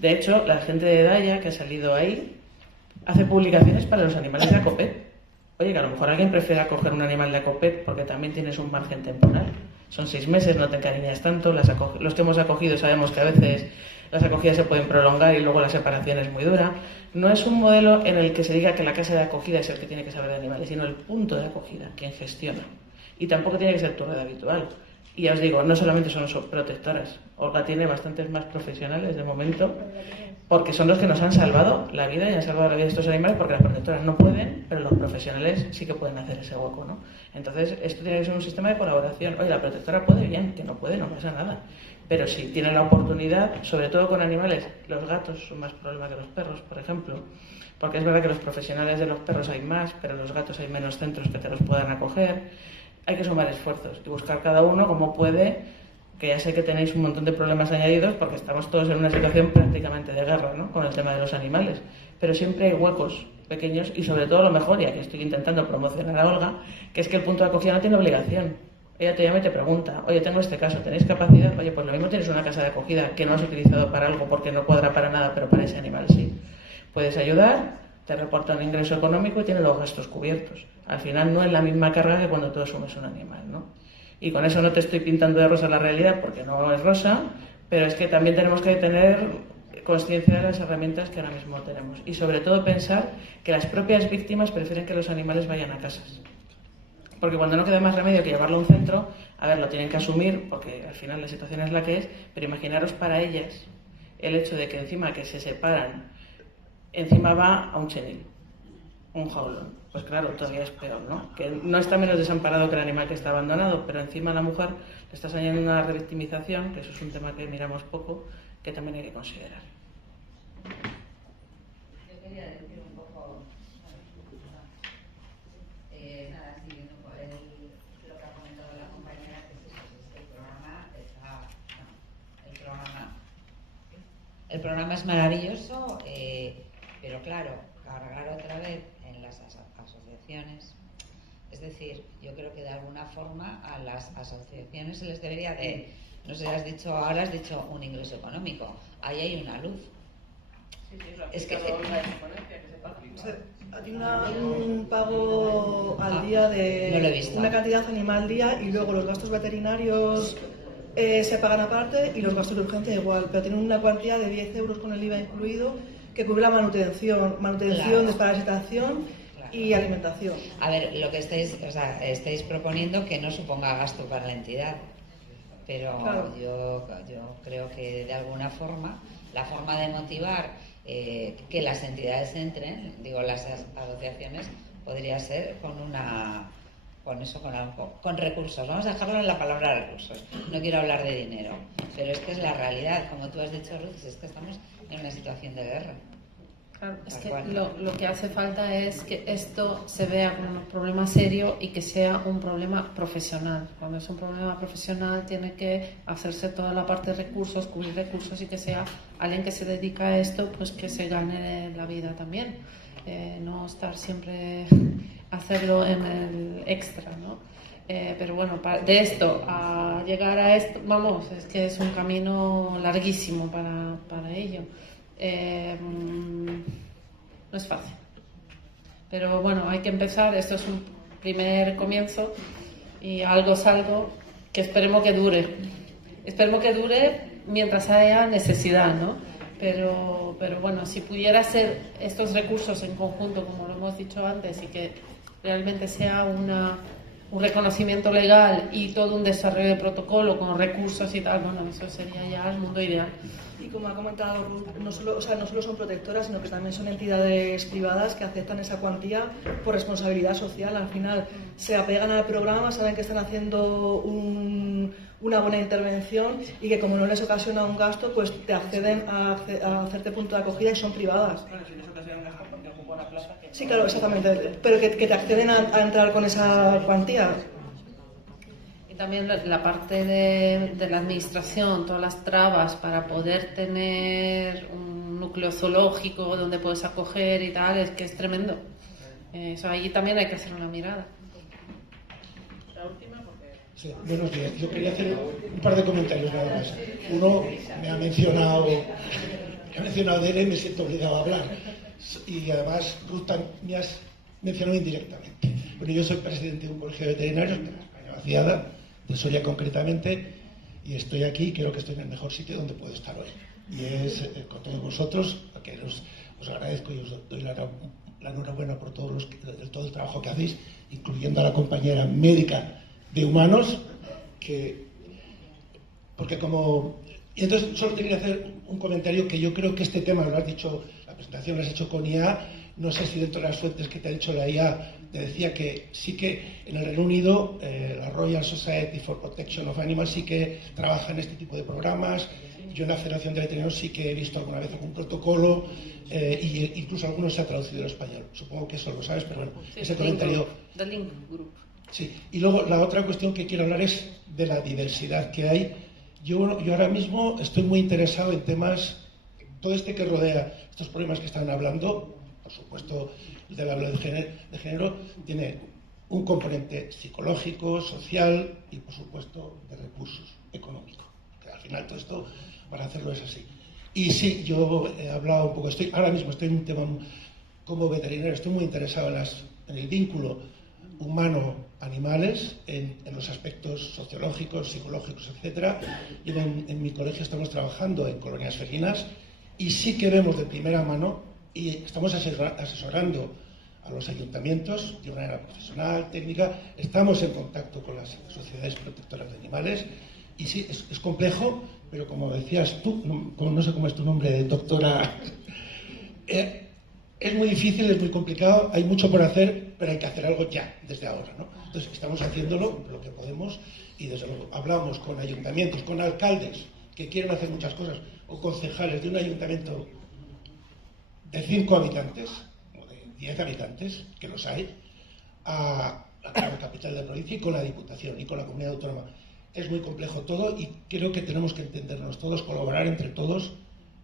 De hecho, la gente de Daya que ha salido ahí hace publicaciones para los animales de Acopet. Oye, que a lo mejor alguien prefiere coger un animal de Acopet porque también tienes un margen temporal. Son 6 meses, no te encariñas tanto. Los que hemos acogido sabemos que a veces las acogidas se pueden prolongar y luego la separación es muy dura. No es un modelo en el que se diga que la casa de acogida es el que tiene que saber de animales, sino el punto de acogida, quien gestiona. Y tampoco tiene que ser tu red habitual. Y ya os digo, no solamente son protectoras. Olga tiene bastantes más profesionales de momento, porque son los que nos han salvado la vida y han salvado la vida de estos animales, porque las protectoras no pueden, pero los profesionales sí que pueden hacer ese hueco, ¿no? Entonces, esto tiene que ser un sistema de colaboración. Oye, la protectora puede bien, que no puede, no pasa nada. Pero si tiene la oportunidad, sobre todo con animales, los gatos son más problema que los perros, por ejemplo, porque es verdad que los profesionales de los perros hay más, pero los gatos hay menos centros que te los puedan acoger. Hay que sumar esfuerzos y buscar cada uno como puede, que ya sé que tenéis un montón de problemas añadidos porque estamos todos en una situación prácticamente de guerra, ¿no?, con el tema de los animales, pero siempre hay huecos pequeños y sobre todo lo mejor, y aquí estoy intentando promocionar a Olga, que es que el punto de acogida no tiene obligación. Ella te llama y te pregunta, oye, tengo este caso, ¿tenéis capacidad? Oye, pues lo mismo tienes una casa de acogida que no has utilizado para algo porque no cuadra para nada, pero para ese animal sí. Puedes ayudar, te reporta un ingreso económico y tiene los gastos cubiertos. Al final no es la misma carga que cuando tú asumes un animal, ¿no? Y con eso no te estoy pintando de rosa la realidad porque no es rosa, pero es que también tenemos que tener conciencia de las herramientas que ahora mismo tenemos. Y sobre todo pensar que las propias víctimas prefieren que los animales vayan a casas. Porque cuando no queda más remedio que llevarlo a un centro, a ver, lo tienen que asumir porque al final la situación es la que es, pero imaginaros para ellas el hecho de que encima que se separan, encima va a un chenil, un jaulón. Pues claro, todavía es peor, ¿no? Que no está menos desamparado que el animal que está abandonado, pero encima a la mujer le estás añadiendo una revictimización, que eso es un tema que miramos poco, que también hay que considerar. Yo quería decir un poco, nada, siguiendo por lo que ha comentado la compañera, que es eso, que el programa es maravilloso, pero claro, cargar otra vez en las asociaciones, es decir, yo creo que de alguna forma a las asociaciones se les debería de, no sé, ahora has dicho un ingreso económico, ahí hay una luz. Es que hay un pago al día de una cantidad animal al día y luego los gastos veterinarios se pagan aparte y los gastos de urgencia igual, pero tienen una cuantía de 10 euros con el IVA incluido que cubre la manutención, claro, desparasitación y alimentación. A ver, lo que estáis proponiendo que no suponga gasto para la entidad, pero claro, yo creo que de alguna forma la forma de motivar que las entidades entren, digo las asociaciones, podría ser con recursos. Vamos a dejarlo en la palabra recursos. No quiero hablar de dinero, pero es que es la realidad, como tú has dicho, Ruth, es que estamos en una situación de guerra. Claro, es que lo que hace falta es que esto se vea como un problema serio y que sea un problema profesional. Cuando es un problema profesional tiene que hacerse toda la parte de recursos, cubrir recursos y que sea alguien que se dedica a esto, pues que se gane la vida también. No estar siempre hacerlo en el extra, ¿no? Pero bueno, de esto a llegar a esto, vamos, es que es un camino larguísimo para ello. No es fácil, pero bueno, hay que empezar. Esto es un primer comienzo y algo es algo que esperemos que dure mientras haya necesidad, ¿no? pero bueno, si pudiera ser estos recursos en conjunto, como lo hemos dicho antes, y que realmente sea un reconocimiento legal y todo un desarrollo de protocolo con recursos y tal, bueno, eso sería ya el mundo ideal. Y como ha comentado Ruth, no solo son protectoras, sino que también son entidades privadas que aceptan esa cuantía por responsabilidad social. Al final se apegan al programa, saben que están haciendo una buena intervención y que como no les ocasiona un gasto, pues te acceden a hacerte punto de acogida y son privadas. Bueno, si les ocasiona un gasto porque ocupa una plaza que... Sí, claro, exactamente, pero que te acceden a entrar con esa cuantía. Y también la parte de la administración, todas las trabas para poder tener un núcleo zoológico donde puedes acoger y tal, es que es tremendo. Eso ahí también hay que hacer una mirada. La última porque... Sí, buenos días. Yo quería hacer un par de comentarios nada más. Uno, me ha mencionado de él y me siento obligado a hablar. Y además, Ruth, me has mencionado indirectamente. Bueno, yo soy presidente de un colegio de veterinarios de la España vaciada, de Soria concretamente, y estoy aquí, creo que estoy en el mejor sitio donde puedo estar hoy. Y es con todos vosotros, a que os agradezco y os doy la enhorabuena por todo el trabajo que hacéis, incluyendo a la compañera médica de humanos, porque como... Y entonces solo quería hacer un comentario que yo creo que este tema, lo has dicho, la presentación lo has hecho con IA, no sé si dentro de las fuentes que te ha dicho la IA te decía que sí que en el Reino Unido la Royal Society for Protection of Animals sí que trabaja en este tipo de programas. Yo en la Federación de Veterinarios sí que he visto alguna vez algún protocolo e incluso algunos se ha traducido al español. Supongo que eso lo sabes, pero bueno, sí, ese comentario... The Link Group. Sí, y luego la otra cuestión que quiero hablar es de la diversidad que hay. Yo ahora mismo estoy muy interesado en temas, todo este que rodea estos problemas que están hablando, por supuesto, el de la violencia de género tiene un componente psicológico, social y, por supuesto, de recursos económicos. Que al final todo esto, para hacerlo, es así. Y sí, yo he hablado un poco, ahora mismo estoy en un tema como veterinario, estoy muy interesado en el vínculo humano-animales, en los aspectos sociológicos, psicológicos, etc. Y en mi colegio estamos trabajando en colonias felinas y sí que vemos de primera mano y estamos asesorando a los ayuntamientos de una manera profesional, técnica, estamos en contacto con las sociedades protectoras de animales y sí, es complejo, pero como decías tú, no sé cómo es tu nombre, doctora, es muy difícil, es muy complicado, hay mucho por hacer, pero hay que hacer algo ya, desde ahora, ¿no? Entonces estamos haciéndolo lo que podemos y desde luego hablamos con ayuntamientos, con alcaldes que quieren hacer muchas cosas, o concejales de un ayuntamiento de 5 habitantes, o de 10 habitantes, que los hay, a la capital de la provincia y con la Diputación y con la comunidad autónoma. Es muy complejo todo y creo que tenemos que entendernos todos, colaborar entre todos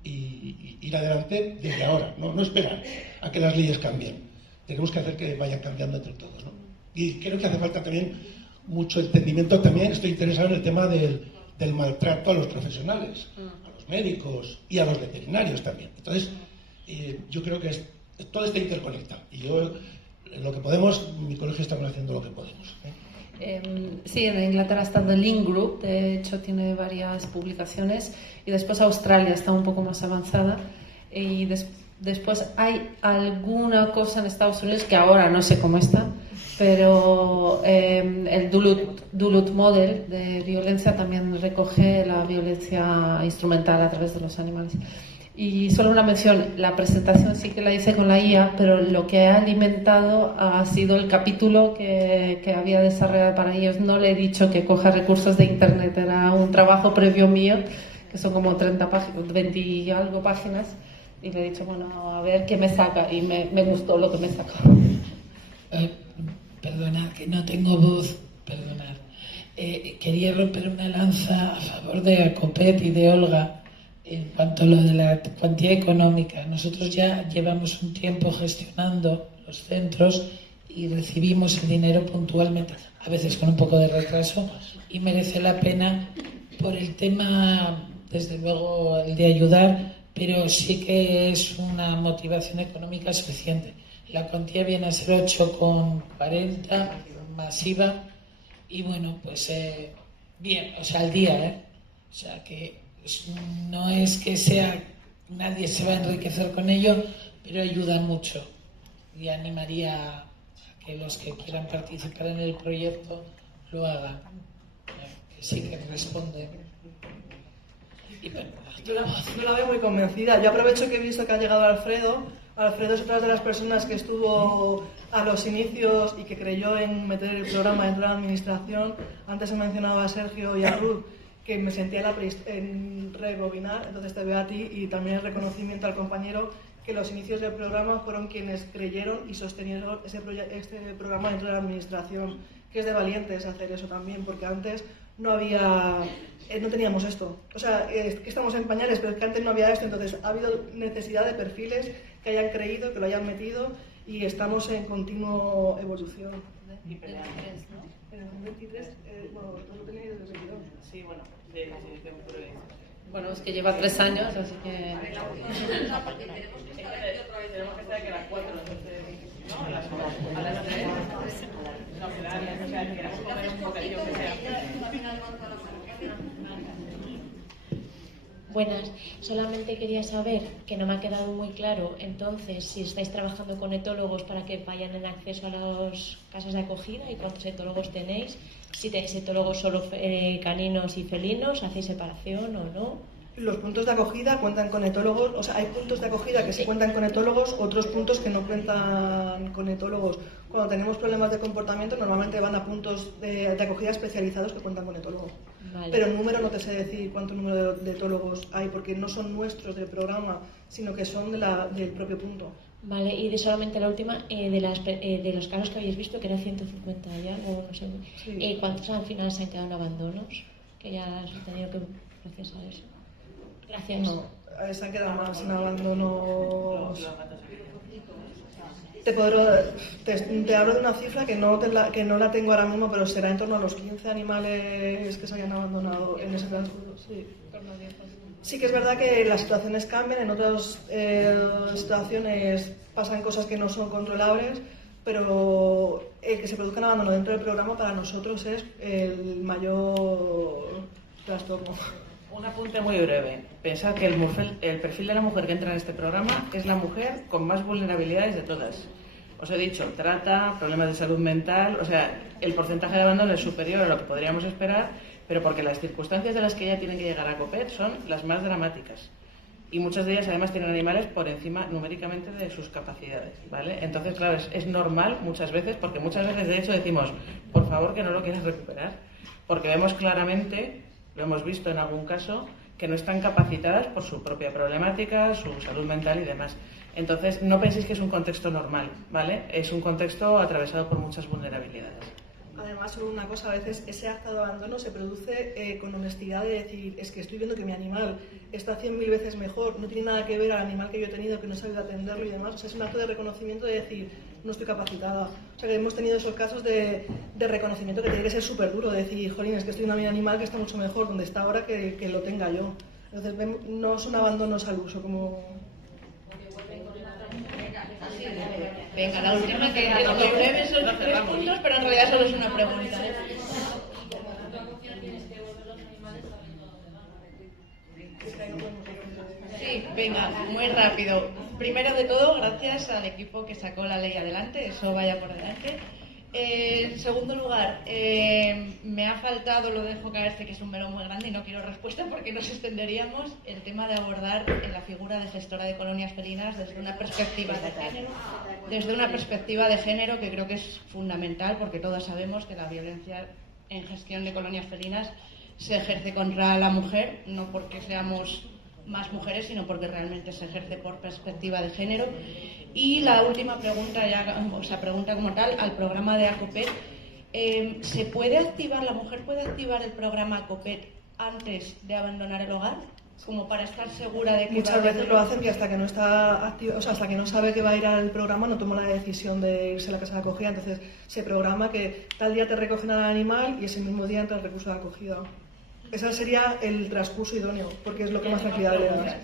y ir adelante desde ahora, no esperar a que las leyes cambien. Tenemos que hacer que vayan cambiando entre todos, ¿no? Y creo que hace falta también mucho entendimiento. También estoy interesado en el tema del maltrato a los profesionales, a los médicos y a los veterinarios también. Entonces, yo creo que todo está interconectado. Y yo, en lo que podemos, en mi colegio estamos haciendo lo que podemos. Sí, en Inglaterra está The Link Group, de hecho tiene varias publicaciones, y después Australia está un poco más avanzada, y después hay alguna cosa en Estados Unidos que ahora no sé cómo está, pero el Duluth Model de violencia también recoge la violencia instrumental a través de los animales. Y solo una mención, la presentación sí que la hice con la IA, pero lo que ha alimentado ha sido el capítulo que había desarrollado para ellos. No le he dicho que coja recursos de internet, era un trabajo previo mío, que son como 20 y algo páginas, y le he dicho, bueno, a ver qué me saca, y me gustó lo que me sacó. Perdonad, que no tengo voz, perdonad. Quería romper una lanza a favor de Acopet y de Olga. En cuanto a lo de la cuantía económica, nosotros ya llevamos un tiempo gestionando los centros y recibimos el dinero puntualmente, a veces con un poco de retraso, y merece la pena por el tema, desde luego, el de ayudar, pero sí que es una motivación económica suficiente. La cuantía viene a ser 8,40 masiva y bueno, pues bien, o sea, al día, o sea que no es que sea nadie se va a enriquecer con ello, pero ayuda mucho. Y animaría a que los que quieran participar en el proyecto lo hagan. Que sí que responden. Yo la veo muy convencida. Yo aprovecho que he visto que ha llegado Alfredo. Alfredo es otra de las personas que estuvo a los inicios y que creyó en meter el programa dentro de la administración. Antes he mencionado a Sergio y a Ruth, que me sentía en rebobinar, entonces te veo a ti, y también el reconocimiento al compañero que los inicios del programa fueron quienes creyeron y sostenieron este programa dentro de la administración, que es de valientes hacer eso también, porque antes no teníamos esto. O sea, que estamos en pañales, pero es que antes no había esto, entonces ha habido necesidad de perfiles que hayan creído, que lo hayan metido, y estamos en continuo evolución. Y peleando. En el 23, bueno, vosotros lo tenéis desde el 22. Sí, bueno, bueno, es que lleva 3 años, así que... Tenemos que estar que a las 4, entonces, ¿no? A las 3. No, o sea, queremos comer un bocadillo que sea. Buenas, solamente quería saber, que no me ha quedado muy claro, entonces, si estáis trabajando con etólogos para que vayan en acceso a las casas de acogida y cuántos etólogos tenéis, si tenéis etólogos solo caninos y felinos, ¿hacéis separación o no? Los puntos de acogida cuentan con etólogos, o sea, hay puntos de acogida que sí cuentan con etólogos, otros puntos que no cuentan con etólogos. Cuando tenemos problemas de comportamiento, normalmente van a puntos de acogida especializados que cuentan con etólogos. Vale. Pero en número no te sé decir cuánto número de etólogos hay, porque no son nuestros del programa, sino que son del propio punto. Vale, y solamente la última, de los casos que habéis visto, que era 150 ya, o no sé, Sí. ¿cuántos al final se han quedado en abandonos? Que ya has tenido que procesar eso. Gracias. No, se han quedado más en abandonos. Te hablo de una cifra que no la tengo ahora mismo, pero será en torno a los 15 animales que se hayan abandonado en ese transcurso. Sí. Sí que es verdad que las situaciones cambian, en otras situaciones pasan cosas que no son controlables, pero el que se produzca un abandono dentro del programa para nosotros es el mayor trastorno. Un apunte muy breve. Pensad que el perfil de la mujer que entra en este programa es la mujer con más vulnerabilidades de todas. Os he dicho, trata, problemas de salud mental, o sea, el porcentaje de abandono es superior a lo que podríamos esperar, pero porque las circunstancias de las que ella tienen que llegar a ACOPET son las más dramáticas. Y muchas de ellas además tienen animales por encima numéricamente de sus capacidades, ¿vale? Entonces, claro, es normal muchas veces, porque muchas veces de hecho decimos, por favor que no lo quieras recuperar, porque vemos claramente, lo hemos visto en algún caso, que no están capacitadas por su propia problemática, su salud mental y demás. Entonces, no penséis que es un contexto normal, ¿vale? Es un contexto atravesado por muchas vulnerabilidades. Además, solo una cosa, a veces ese acto de abandono se produce con honestidad de decir, es que estoy viendo que mi animal está 100.000 veces mejor, no tiene nada que ver al animal que yo he tenido, que no he sabido atenderlo y demás. O sea, es un acto de reconocimiento de decir, no estoy capacitada. O sea, que hemos tenido esos casos de reconocimiento que tiene que ser súper duro, de decir, jolín, es que estoy viendo a mi animal que está mucho mejor donde está ahora que lo tenga yo. Entonces, no son abandonos al uso, como... Venga, la última, que es muy breve, son 3 puntos, pero en realidad solo es una pregunta. Sí, venga, muy rápido. Primero de todo, gracias al equipo que sacó la ley adelante, eso vaya por delante. En segundo lugar, me ha faltado, lo dejo caerse, que es un melón muy grande y no quiero respuesta porque nos extenderíamos, el tema de abordar la figura de gestora de colonias felinas desde una perspectiva de género, que creo que es fundamental, porque todos sabemos que la violencia en gestión de colonias felinas se ejerce contra la mujer, no porque seamos más mujeres, sino porque realmente se ejerce por perspectiva de género. Y la última pregunta, pregunta como tal, al programa de ACOPET. ¿Se puede activar, la mujer puede activar el programa ACOPET antes de abandonar el hogar? Como para estar segura de que... Muchas veces lo hacen que hasta que no está activo, o sea, hasta que no sabe que va a ir al programa no toma la decisión de irse a la casa de acogida. Entonces se programa que tal día te recogen al animal y ese mismo día entra el recurso de acogida. Ese sería el transcurso idóneo, porque es lo que más tranquilidad le da.